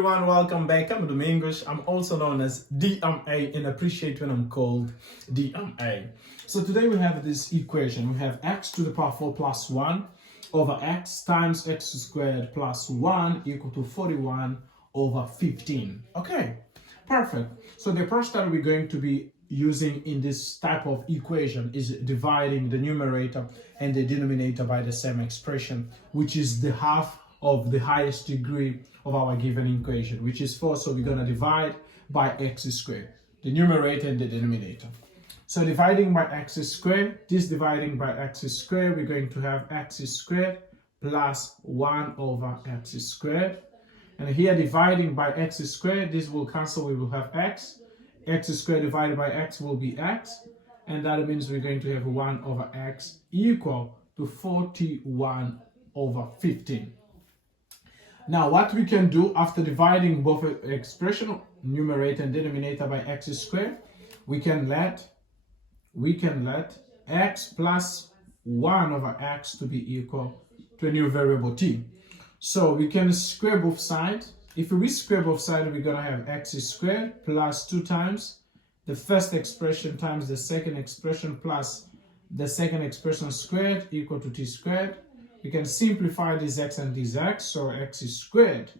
everyone, welcome back. I'm Domingos. I'm also known as DMA and appreciate when I'm called DMA. So today we have this equation. We have x to the power 4 plus 1 over x times x squared plus 1 equal to 41 over 15. Okay, perfect. So the approach that we're going to be using in this type of equation is dividing the numerator and the denominator by the same expression, which is the half of the highest degree of our given equation, which is 4. So we're going to divide by x squared, the numerator and the denominator. So dividing by x squared, this dividing by x squared, we're going to have x squared plus 1 over x squared. And here dividing by x squared, this will cancel, we will have x squared divided by x will be x, and that means we're going to have 1 over x equal to 41 over 15. Now what we can do after dividing both expression, numerator and denominator by x squared, we can let x plus 1 over x to be equal to a new variable t. So we can square both sides. If we square both sides, we're going to have x squared plus 2 times the first expression times the second expression plus the second expression squared equal to t squared. We can simplify this x and this x, so x squared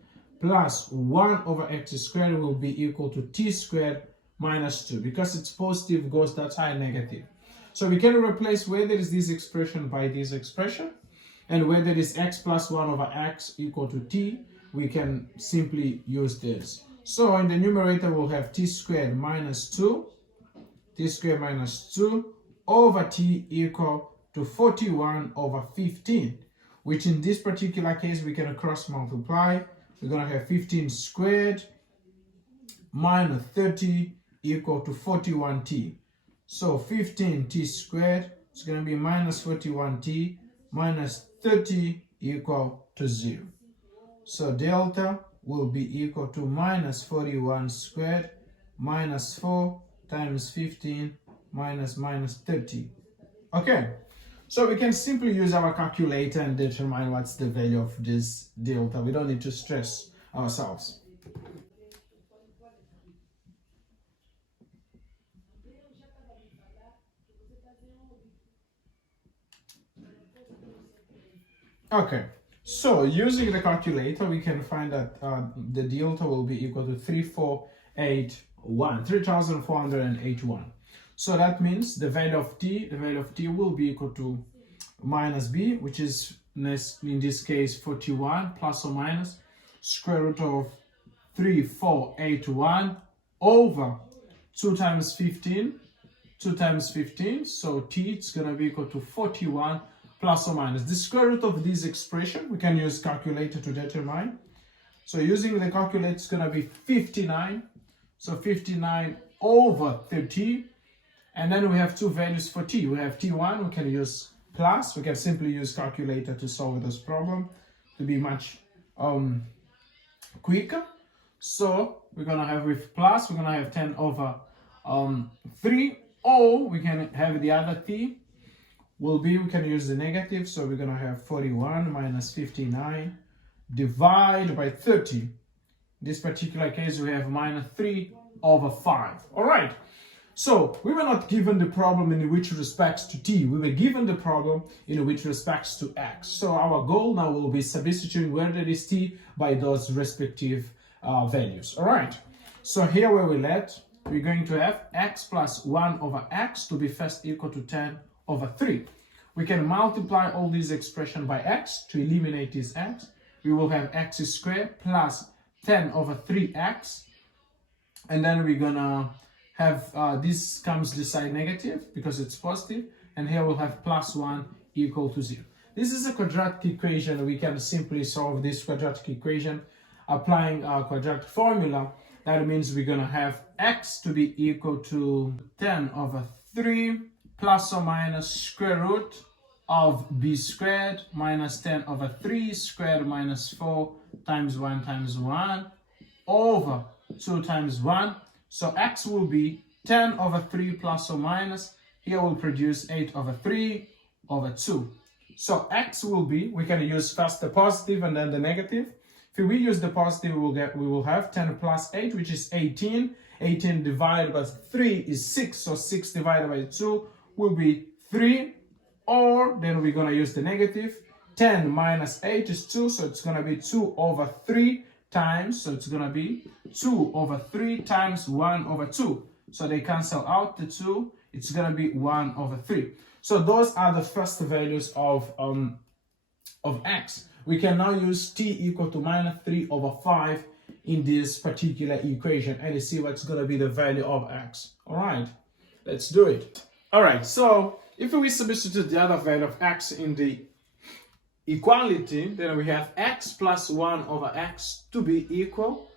plus 1 over x squared will be equal to t squared minus 2. Because it's positive goes that side negative. So we can replace where there is this expression by this expression, and where there is x plus 1 over x equal to t, we can simply use this. So in the numerator we'll have t squared minus 2 over t equal to 41 over 15, which in this particular case we can cross multiply. We're going to have 15 squared minus 30 equal to 41t. So 15t squared is going to be minus 41t minus 30 equal to 0. So delta will be equal to minus 41 squared minus 4 times 15 minus 30. Okay, so we can simply use our calculator and determine what's the value of this delta. We don't need to stress ourselves. Okay, so using the calculator, we can find that the delta will be equal to 3481. So that means the value of t will be equal to minus b, which is in this case 41 plus or minus square root of 3481 over 2 times 15. So t is going to be equal to 41 plus or minus the square root of this expression. We can use calculator to determine. So using the calculator, it's going to be 59. So 59 over 30. And then we have two values for t. We have t1, we can use plus. We can simply use calculator to solve this problem to be much quicker. So we're going to have with plus, we're going to have 10 over 3. Or we can have the other t. We can use the negative, so we're going to have 41 minus 59 divided by 30. In this particular case, we have minus 3 over 5. All right. So we were not given the problem in which respects to t. We were given the problem in which respects to x. So our goal now will be substituting where there is t by those respective values. All right. So here where we're going to have x plus 1 over x to be first equal to 10 over 3. We can multiply all these expressions by x to eliminate this x. We will have x squared plus 10 over 3x. And then we're going to have, this comes this side negative because it's positive. And here we'll have plus 1 equal to 0. This is a quadratic equation. We can simply solve this quadratic equation applying our quadratic formula. That means we're going to have x to be equal to 10 over 3 plus or minus square root of b squared minus 10 over 3 squared minus 4 times 1 over 2 times 1. So x will be 10 over 3 plus or minus. Here we'll produce 8 over 3 over 2. So x will be, we can use first the positive and then the negative. we use the positive, we will have 10 plus 8, which is 18. 18 divided by 3 is 6, so 6 divided by 2 will be 3. Or then we're gonna use the negative. 10 minus 8 is 2, so it's gonna be 2 over 3 times, so it's gonna be 2 over 3 times 1 over 2. So they cancel out the 2, it's gonna be 1 over 3. So those are the first values of x. We can now use t equal to minus 3 over 5 in this particular equation and you see what's gonna be the value of x. All right, let's do it. All right, so if we substitute the other value of x in the equality, then we have x plus 1 over x to be equal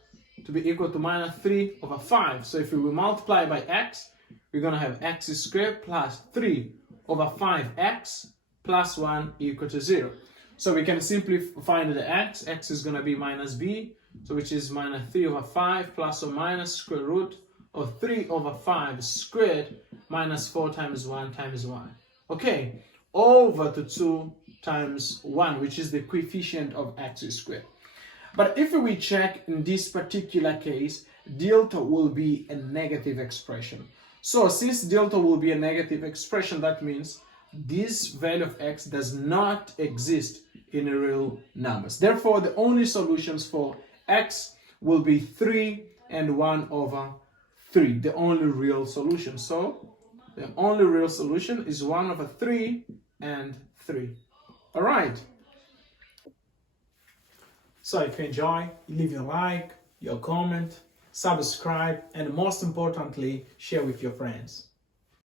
to minus 3 over 5. So if we will multiply by x, we're going to have x squared plus 3 over 5x plus 1 equal to 0. So we can simply find the x. X is going to be minus b, so which is minus 3 over 5 plus or minus square root of 3 over 5 squared minus 4 times 1 times 1. Okay, over to 2 times 1, which is the coefficient of x squared. But if we check in this particular case, delta will be a negative expression. So since delta will be a negative expression, that means this value of x does not exist in real numbers. Therefore, the only solutions for x will be 3 and 1 over 3, the only real solution. So the only real solution is 1 over 3 and 3. All right. So if you enjoy, leave your like, your comment, subscribe, and most importantly, share with your friends.